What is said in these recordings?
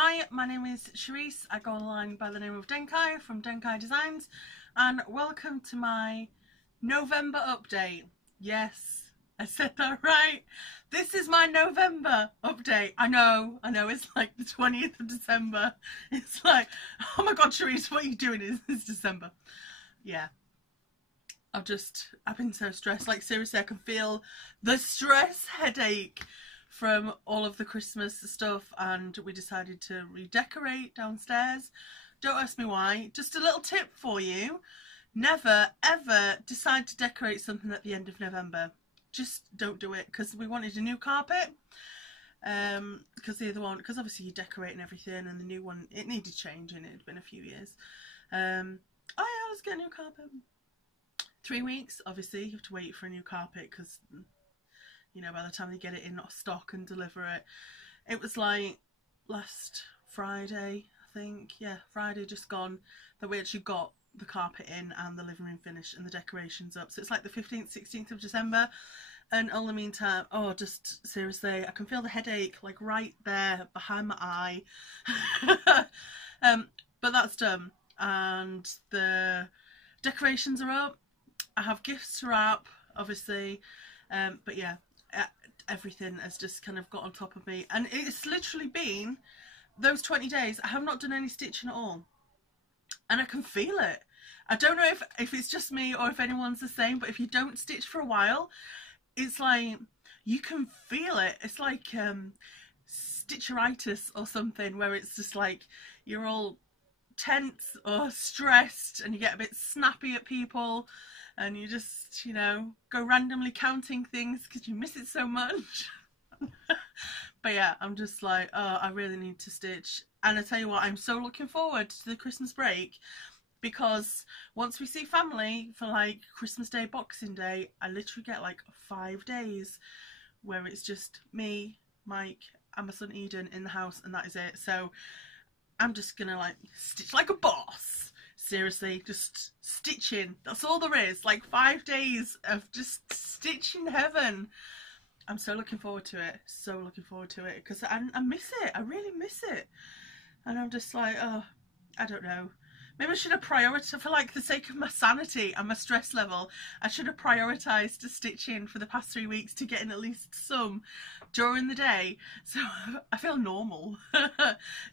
Hi, my name is Charisse. I go online by the name of Denkai from Denkai Designs, and welcome to my November update. Yes, I said that right. This is my November update. I know, it's like the 20th of December. It's like, oh my god, Charisse, what are you doing? It's December. Yeah. I've been so stressed. Like, seriously, I can feel the stress headache from all of the Christmas stuff, and we decided to redecorate downstairs. Don't ask me why. Just a little tip for you. Never ever decide to decorate something at the end of November. Just don't do it, because we wanted a new carpet. Because the other one, because obviously you decorate and everything, and the new one, it needed changing. It had been a few years. Oh yeah, let's get a new carpet. 3 weeks, obviously you have to wait for a new carpet, because you know, by the time they get it in stock and deliver it. It was like last Friday, I think. Yeah, Friday just gone, that we actually got the carpet in and the living room finished and the decorations up. So it's like the 15th, 16th of December. And all the meantime, oh, just seriously, I can feel the headache like right there behind my eye. But that's done. And the decorations are up. I have gifts to wrap, obviously. But yeah, everything has just kind of got on top of me, and it's literally been those 20 days I have not done any stitching at all, and I can feel it. I don't know if it's just me or if anyone's the same, but if you don't stitch for a while, it's like you can feel it. It's like stitcheritis or something, where it's just like you're all tense or stressed and you get a bit snappy at people. And you just, you know, go randomly counting things because you miss it so much. But yeah, I'm just like, oh, I really need to stitch. And I tell you what, I'm so looking forward to the Christmas break, because once we see family for like Christmas Day, Boxing Day, I literally get like 5 days where it's just me, Mike, and my son Eden in the house, and that is it. So I'm just gonna like stitch like a boss. Seriously, just stitching. That's all there is. Like 5 days of just stitching heaven. I'm so looking forward to it. So looking forward to it, because I miss it. I really miss it. And I'm just like, oh, I don't know. Maybe I should have prioritised, for like the sake of my sanity and my stress level, I should have prioritised to stitch in for the past 3 weeks to get in at least some during the day. So I feel normal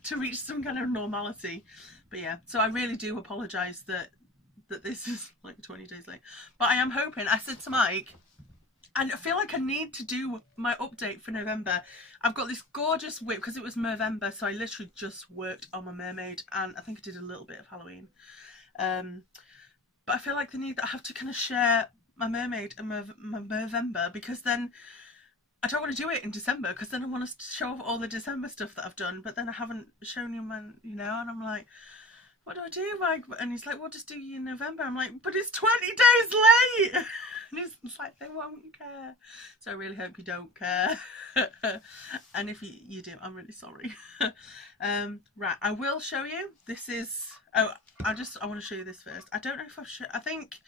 to reach some kind of normality. But yeah, so I really do apologise that this is like 20 days late. But I am hoping, I said to Mike, and I feel like I need to do my update for November. I've got this gorgeous whip, because it was November, so I literally just worked on my mermaid, and I think I did a little bit of Halloween. But I feel like I have to kind of share my mermaid and my November, because then I don't want to do it in December, because then I want to show off all the December stuff that I've done, but then I haven't shown you my, you know, and I'm like, what do I do, Mike? And he's like, well, just do you in November. I'm like, but it's 20 days late. And it's like, they won't care. So I really hope you don't care. And if you do, I'm really sorry. Right, I will show you. This is, oh, I want to show you this first. I don't know if I think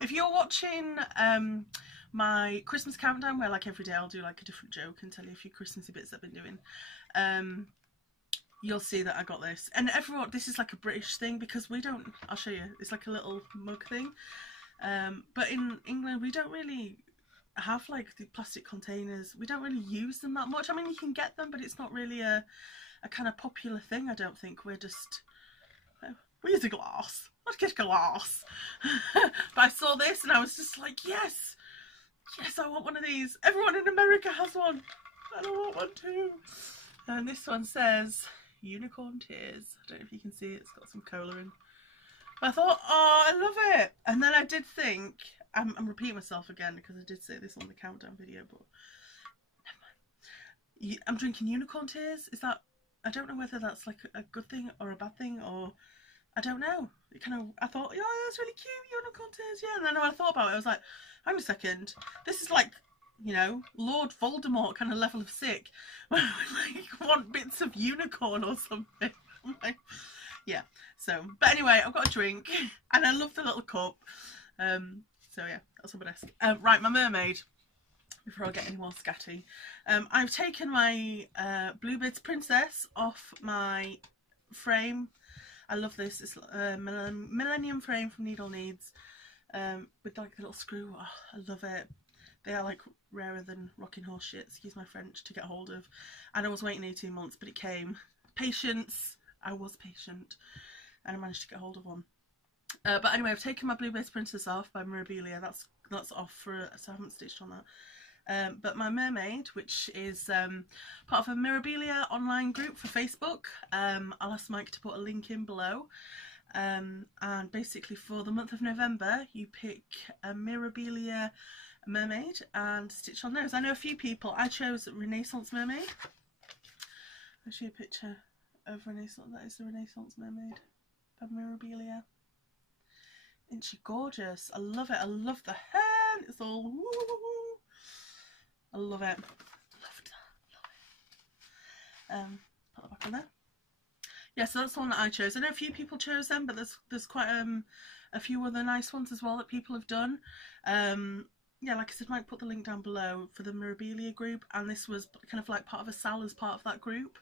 if you're watching my Christmas countdown, where like every day I'll do like a different joke and tell you a few Christmassy bits I've been doing, you'll see that I got this. And everyone, this is like a British thing, because we don't, I'll show you, it's like a little mug thing. But in England we don't really have like the plastic containers. We don't really use them that much. I mean, you can get them, but it's not really a kind of popular thing, I don't think. We're just, we use a glass. Let's get glass. But I saw this and I was just like, yes, I want one of these. Everyone in America has one, and I want one too. And this one says Unicorn Tears. I don't know if you can see it. It's got some colouring. I thought, oh, I love it. And then I did think, I'm repeating myself again, because I did say this on the countdown video, but never mind. I'm drinking unicorn tears. Is that, I don't know whether that's like a good thing or a bad thing, or I don't know. It kind of, I thought, yeah, that's really cute, unicorn tears, yeah. And then when I thought about it, I was like, hang on a second, this is like, you know, Lord Voldemort kind of level of sick, where I like want bits of unicorn or something. Like, yeah, so, but anyway, I've got a drink, and I love the little cup, so yeah, that's what I'd ask. Right, my mermaid. before I get any more scatty. I've taken my Bluebeard's Princess off my frame. I love this. It's a Millennium frame from Needle Needs, with like a little screw. Oh, I love it. They are like rarer than rocking horse shit, excuse my French, to get hold of. And I was waiting 18 months, but it came. Patience. I was patient, and I managed to get hold of one. But anyway, I've taken my Bluebeard's Princess off by Memorabilia. That's off for, so I haven't stitched on that. But my mermaid, which is part of a Memorabilia online group for Facebook, I'll ask Mike to put a link in below. And basically for the month of November, you pick a Memorabilia mermaid and stitch on those. I know a few people. I chose Renaissance Mermaid. I'll show you a picture of Renaissance. That is the Renaissance Mermaid by Memorabilia. Isn't she gorgeous? I love it. I love the hair. It's all woo. I love it. Loved that. Love it. Put that back on there. Yeah, so that's the one that I chose. I know a few people chose them, but there's quite a few other nice ones as well that people have done. Yeah, like I said, Mike put the link down below for the Memorabilia group, and this was kind of like part of a sale as part of that group.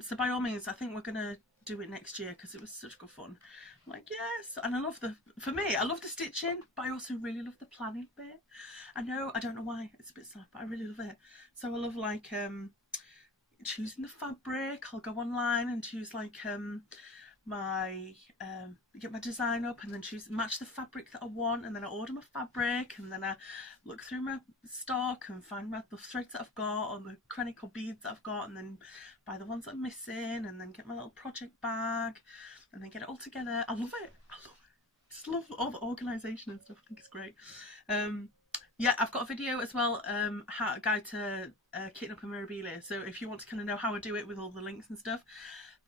So by all means, I think we're gonna do it next year because it was such good fun. I'm like, yes, and I love for me, I love the stitching, but I also really love the planning bit. I don't know why, it's a bit sad, but I really love it. So I love like choosing the fabric. I'll go online and choose like get my design up, and then match the fabric that I want, and then I order my fabric, and then I look through my stock and find the threads that I've got, or the chronicle beads that I've got, and then buy the ones that I'm missing, and then get my little project bag, and then get it all together. I love it. I love it. Just love all the organisation and stuff. I think it's great. Yeah, I've got a video as well, a guide to kitting up a Memorabilia. So if you want to kind of know how I do it with all the links and stuff,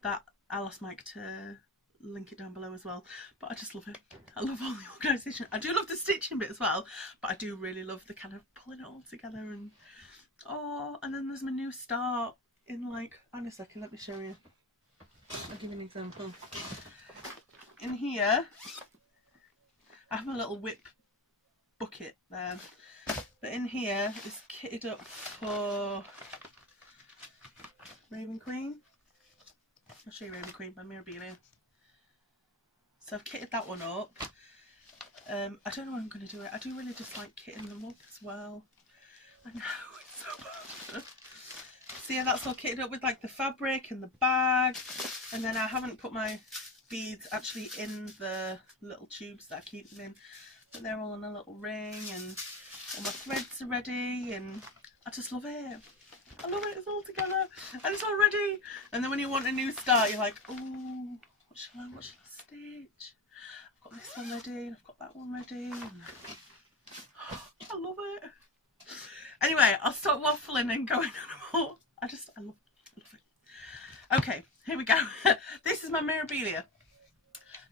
that I'll ask Mike to link it down below as well. But I just love it. I love all the organisation. I do love the stitching bit as well, but I do really love the kind of pulling it all together. And and then there's my new start in like, hang on a second, let me show you. I'll give you an example. In here, I have a little whip bucket there, but in here is kitted up for Raven Queen. I'll show you Raven Queen by Memorabilia. So I've kitted that one up. I don't know when I'm going to do it. I do really just like kitting them up as well. I know, it's so bad. So yeah, that's all kitted up with like the fabric and the bag, and then I haven't put my beads actually in the little tubes that I keep them in, but they're all in a little ring, and all my threads are ready, and I just love it. I love it. It's all together and it's all ready. And then when you want a new start, you're like, oh, what shall I stitch? I've got this one ready, and I've got that one ready. I love it. Anyway, I'll stop waffling and going on more. I love it. Okay, here we go. This is my Memorabilia.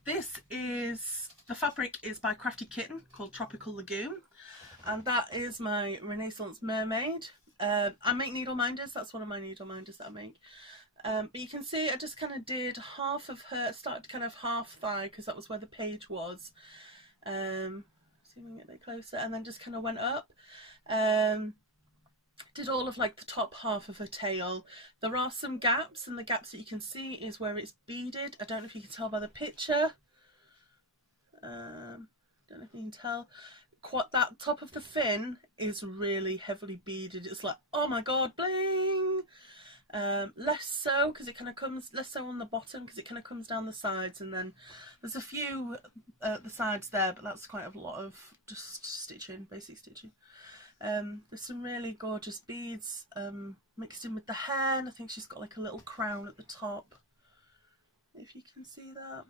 The fabric is by Crafty Kitten, called Tropical Lagoon, and that is my Renaissance Mermaid. I make needle minders. That's one of my needle minders that I make. But you can see I just kind of did half of her, started kind of half thigh because that was where the page was. See if we can get a bit closer, and then just kind of went up. Did all of like the top half of her tail. There are some gaps, and the gaps that you can see is where it's beaded. I don't know if you can tell by the picture. Don't know if you can tell. That top of the fin is really heavily beaded. It's like, oh my god, bling. Less so because it kind of comes, less so on the bottom because it kind of comes down the sides, and then there's a few the sides there, but that's quite a lot of just stitching, basic stitching. There's some really gorgeous beads mixed in with the hair, and I think she's got like a little crown at the top, if you can see that.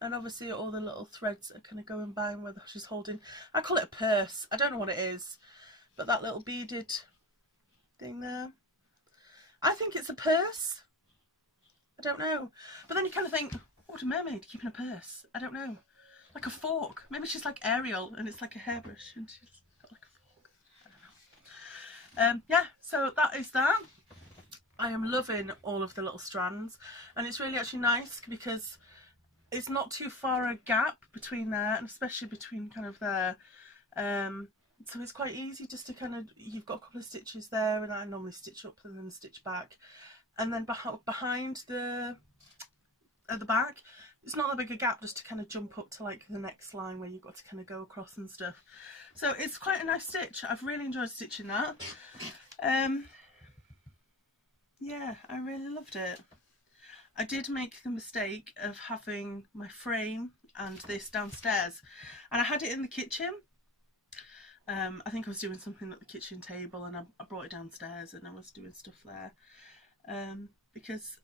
And obviously all the little threads are kind of going by where she's holding, I call it a purse, I don't know what it is, but that little beaded thing there, I think it's a purse. I don't know. But then you kind of think, what a mermaid keeping a purse? I don't know. Like a fork. Maybe she's like Ariel and it's like a hairbrush and she's got like a fork. I don't know. Yeah, so that is that. I am loving all of the little strands, and it's really actually nice because it's not too far a gap between there, and especially between kind of there. So it's quite easy just to kind of, you've got a couple of stitches there, and I normally stitch up and then stitch back, and then behind at the back, it's not that big a gap just to kind of jump up to like the next line where you've got to kind of go across and stuff. So it's quite a nice stitch. I've really enjoyed stitching that. Yeah, I really loved it. I did make the mistake of having my frame and this downstairs, and I had it in the kitchen. I think I was doing something at the kitchen table, and I brought it downstairs and I was doing stuff there. And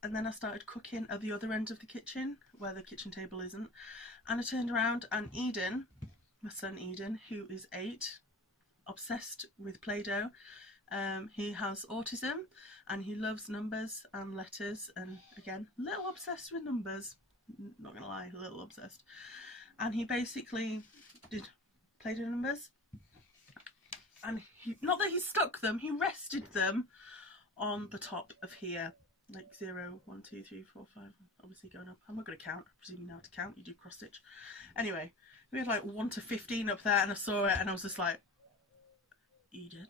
then I started cooking at the other end of the kitchen where the kitchen table isn't, and I turned around and Eden, my son Eden, who is 8, obsessed with Play-Doh. He has autism and he loves numbers and letters, and again, a little obsessed with numbers, not gonna lie, a little obsessed. And he basically did Play-Doh numbers, and not that he stuck them, he rested them on the top of here, like 0, 1, 2, 3, 4, 5, obviously going up. I'm not going to count, I presume you know how to count, you do cross stitch. Anyway, we had like 1 to 15 up there, and I saw it and I was just like, Eden,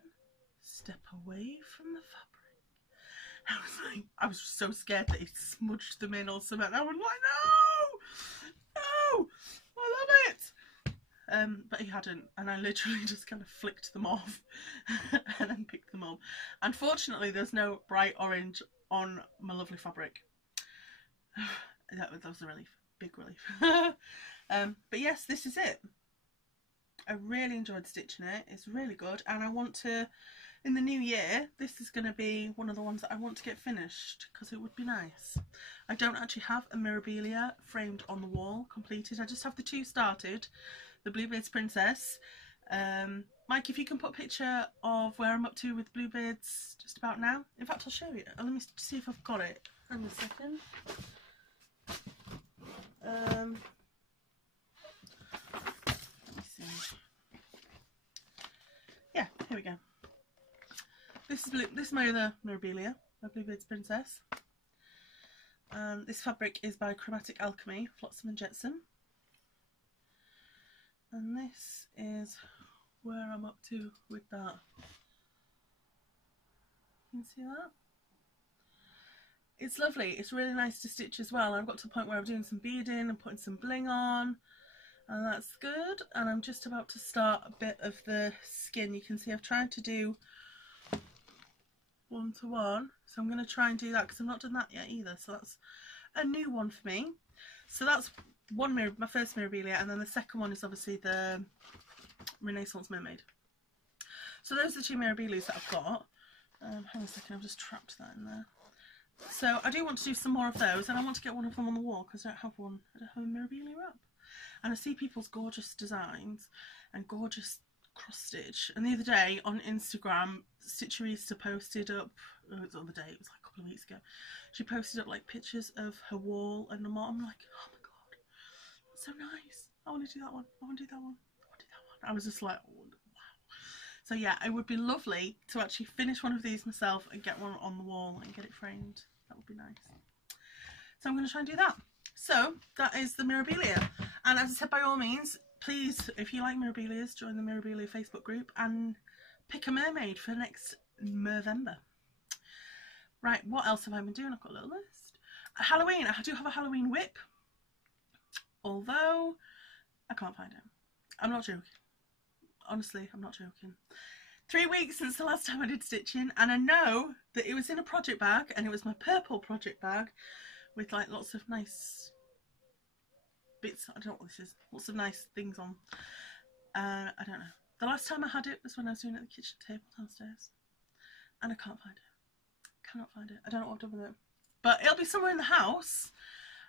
step away from the fabric. I was so scared that he smudged them in or something. I was like, no, I love it. But he hadn't, and I literally just kind of flicked them off and then picked them up. Unfortunately, there's no bright orange on my lovely fabric. That was a relief, big relief. But yes, this is it. I really enjoyed stitching it. It's really good, and I want to, in the new year, this is going to be one of the ones that I want to get finished because it would be nice. I don't actually have a Memorabilia framed on the wall completed. I just have the 2 started. The Bluebeard's Princess. Mike, if you can put a picture of where I'm up to with Bluebeard's just about now. In fact, I'll show you. Let me see if I've got it. Hang on a second. Let me see. Yeah, here we go. This is my other Memorabilia, my Bluebeard's Princess. This fabric is by Chromatic Alchemy, Flotsam and Jetsam. And this is where I'm up to with that. You can see that? It's lovely. It's really nice to stitch as well. I've got to the point where I'm doing some beading and putting some bling on, and that's good. And I'm just about to start a bit of the skin. You can see I've tried to do 1-to-1, so I'm going to try and do that because I've not done that yet either. So that's a new one for me. So that's my first Memorabilia, and then the second one is obviously the Renaissance Mermaid. So those are the 2 Memorabilias that I've got. Hang on a second, I've just trapped that in there. So I do want to do some more of those, and I want to get one of them on the wall because I don't have one. I don't have a Memorabilia up. And I see people's gorgeous designs and gorgeous cross stitch. And the other day on Instagram, Stitcherista posted up, it was the other day, it was like a couple of weeks ago, she posted up like pictures of her wall and I'm like, oh my god, that's so nice. I want to do that one. I want to do that one. I want to do that one. I was just like, oh, wow. So yeah, it would be lovely to actually finish one of these myself and get one on the wall and get it framed. That would be nice. So I'm going to try and do that. So that is the Memorabilia. And as I said, by all means, please, if you like Memorabilias, join the Memorabilia Facebook group and pick a mermaid for next November. Right, what else have I been doing? I've got a little list. Halloween. I do have a Halloween whip, although I can't find it. I'm not joking. Honestly, I'm not joking. 3 weeks since the last time I did stitching, and I know that it was in a project bag, and it was my purple project bag with like lots of nice bits. I don't know what this is. Lots of nice things on. I don't know. The last time I had it was when I was doing it at the kitchen table downstairs, and I can't find it. Cannot find it. I don't know what I've done with it, but it'll be somewhere in the house.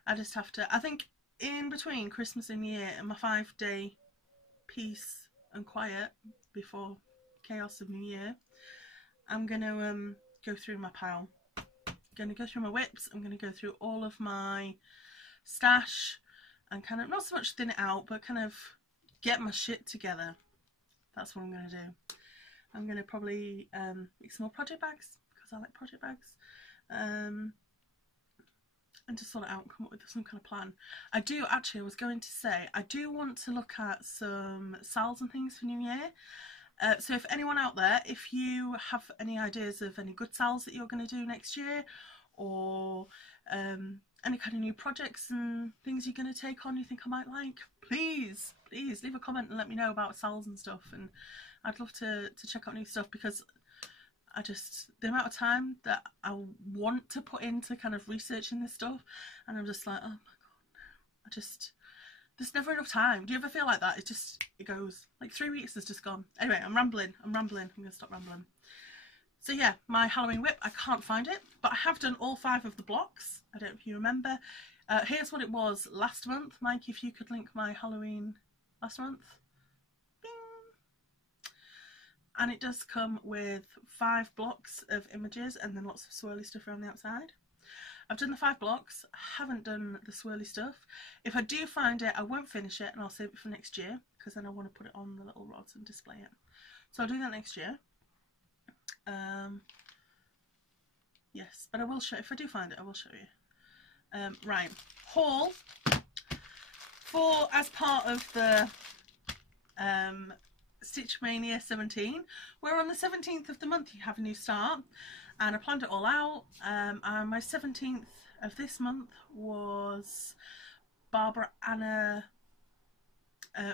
I just have to, I think in between Christmas and New Year and my 5-day peace and quiet before chaos of New Year, I'm gonna go through my pile. I'm gonna go through my whips. I'm gonna go through all of my stash and kind of, not so much thin it out, but kind of get my shit together. That's what I'm gonna do. I'm gonna probably make some more project bags because I like project bags, and just sort it out and come up with some kind of plan. I do actually, I was going to say, I do want to look at some sales and things for New Year. So if anyone out there, if you have any ideas of any good sales that you're going to do next year, or any kind of new projects and things you're going to take on you think I might like, please leave a comment and let me know about sales and stuff. And I'd love to check out new stuff, because the amount of time that I want to put into kind of researching this stuff, and I'm just like, oh my god, there's never enough time. Do you ever feel like that? It goes like 3 weeks has just gone. Anyway, I'm rambling. I'm gonna stop rambling. So yeah, my Halloween whip, I can't find it, but I have done all 5 of the blocks. I don't know if you remember. Here's what it was last month. Mike, if you could link my Halloween last month. Bing. And it does come with 5 blocks of images and then lots of swirly stuff around the outside. I've done the 5 blocks, I haven't done the swirly stuff. If I do find it, I won't finish it and I'll save it for next year, because then I want to put it on the little rods and display it. So I'll do that next year. Yes, but I will show, if I do find it, I will show you. Right, haul for, as part of the Stitch Mania 17, we're on the 17th of the month. You have a new start, and I planned it all out. And my 17th of this month was Barbara Anna.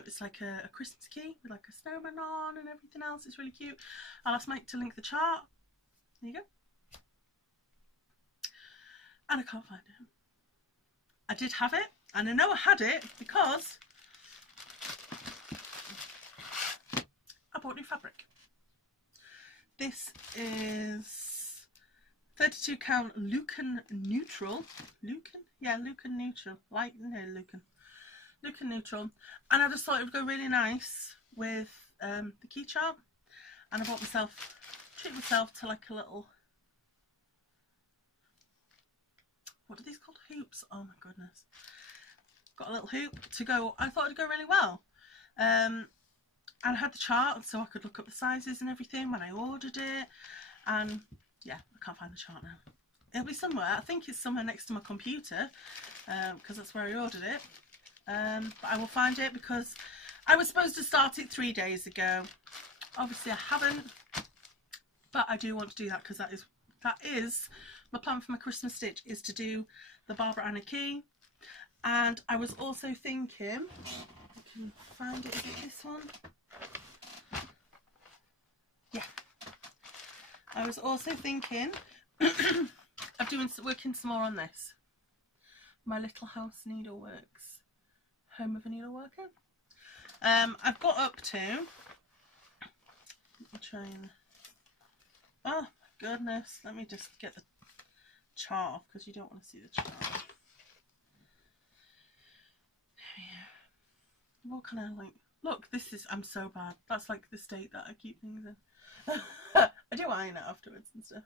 It's like a Christmas key with like a snowman on and everything else. It's really cute. I'll ask Mike to link the chart. There you go. And I can't find it. I did have it, and I know I had it because I bought new fabric. This is 32 count Lucan Neutral. Lucan? Yeah, Lucan Neutral. Light, no, Lucan Neutral. And I just thought it would go really nice with the key chart. And I bought myself, treat myself to like a little, what are these called? Hoops. Oh my goodness. Got a little hoop to go. I thought it'd go really well. And I had the chart so I could look up the sizes and everything when I ordered it. And yeah, I can't find the chart now. It'll be somewhere. I think it's somewhere next to my computer, because that's where I ordered it. But I will find it, because I was supposed to start it 3 days ago. Obviously I haven't, but I do want to do that, because that is my plan for my Christmas stitch, is to do the Barbara Anna key. And I was also thinking, I can find it, is it this one? Yeah. I was also thinking of working some more on this. My Little House Needleworks. Home of a Needleworker. I've got up to, I'll try and, oh my goodness, let me just get the chart off, because you don't want to see the chart. What can I like, look, this is, I'm so bad, that's like the state that I keep things in. I do iron it afterwards and stuff.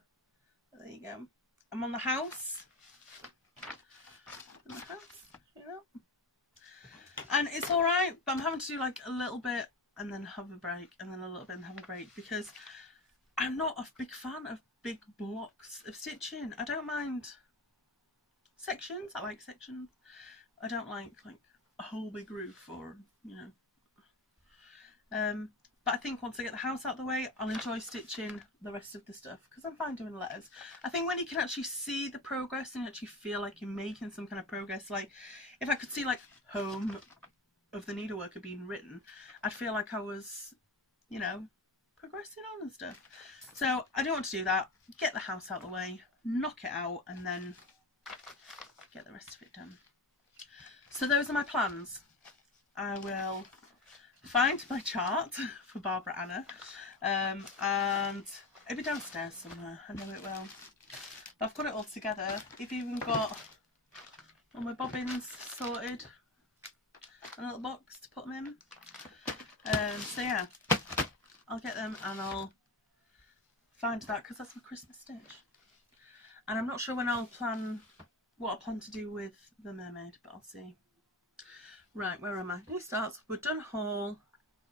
But there you go. I'm on the house. You know. And it's alright, but I'm having to do like a little bit and then have a break, and then a little bit and have a break, because I'm not a big fan of big blocks of stitching. I don't mind sections, I like sections. I don't like a whole big roof, or, you know. But I think once I get the house out of the way, I'll enjoy stitching the rest of the stuff, because I'm fine doing letters. I think when you can actually see the progress and you actually feel like you're making some kind of progress, like if I could see like home of the needleworker being written, I'd feel like I was, you know, progressing on and stuff. So I do want to do that, get the house out of the way, knock it out, and then get the rest of it done. So those are my plans. I will find my chart for Barbara Anna, and it'll be downstairs somewhere, I know it will. But I've got it all together. I've even got all my bobbins sorted, a little box to put them in. So yeah, I'll get them and I'll find that, because that's my Christmas stitch. And I'm not sure when what I plan to do with the mermaid, but I'll see. Right, where am I? New starts. We're done haul.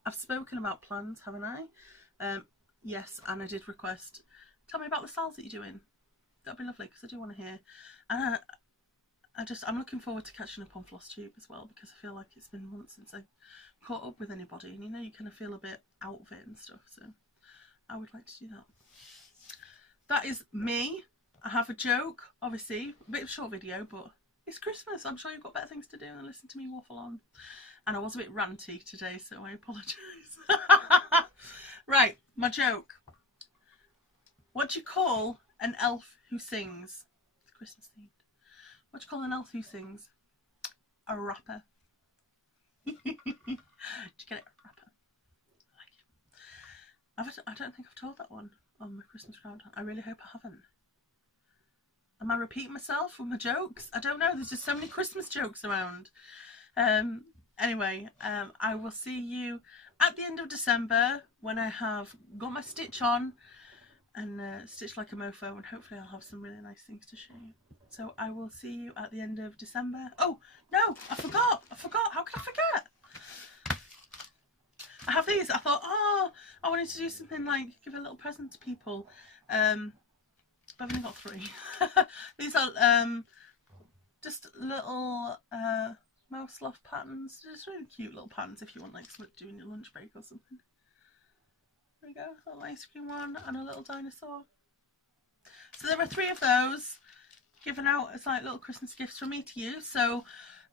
I've spoken about plans, haven't I? Yes, and I did request, tell me about the styles that you're doing. That'd be lovely, because I do want to hear. I'm looking forward to catching up on Flosstube as well, because I feel like it's been months since I caught up with anybody, and you know, you kind of feel a bit out of it and stuff, so I would like to do that. That is me. I have a joke, obviously, a bit of a short video, but it's Christmas. I'm sure you've got better things to do than listen to me waffle on. And I was a bit ranty today, so I apologise. Right, my joke. What do you call an elf who sings? It's Christmas themed. What do you call an elf who sings? A rapper. Did you get it? A rapper. I like it. I don't think I've told that one on my Christmas countdown. I really hope I haven't. Am I repeating myself with my jokes? I don't know. There's just so many Christmas jokes around. Anyway, I will see you at the end of December when I have got my stitch on and stitched like a mofo, and hopefully I'll have some really nice things to show you. So I will see you at the end of December. Oh, no, I forgot. How could I forget? I have these. I thought, oh, I wanted to do something like give a little present to people. But I've only got 3. These are just little Mouseloft patterns. Just really cute little patterns if you want like something to do in your lunch break or something. There we go, a little ice cream one and a little dinosaur. So there are 3 of those given out as like little Christmas gifts from me to you. So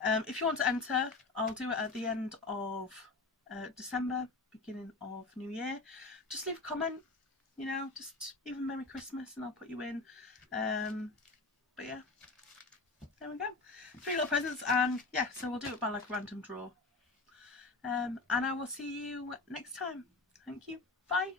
if you want to enter, I'll do it at the end of December, beginning of New Year. Just leave a comment. You know, just even Merry Christmas and I'll put you in. But yeah, there we go. 3 little presents, and yeah, so we'll do it by like a random draw. And I will see you next time. Thank you. Bye.